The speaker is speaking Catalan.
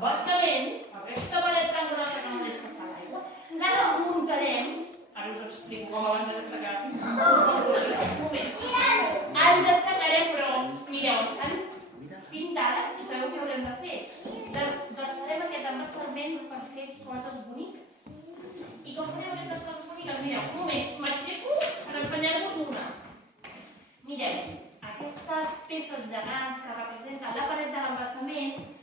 l'embassament, aquesta paret tan grossa que no deixa passar l'aigua, la desmuntarem, ara us explico com abans d'aixecar. Un moment. Ens aixecarem, però mireu, estan pintades i sabeu què haurem de fer? Desfarem aquest embassament per fer coses boniques. I com farem aquestes coses boniques? Mireu, un moment, m'aixeco per ensenyar-vos una. Mireu, aquestes peces gegants que representen la paret de l'embassament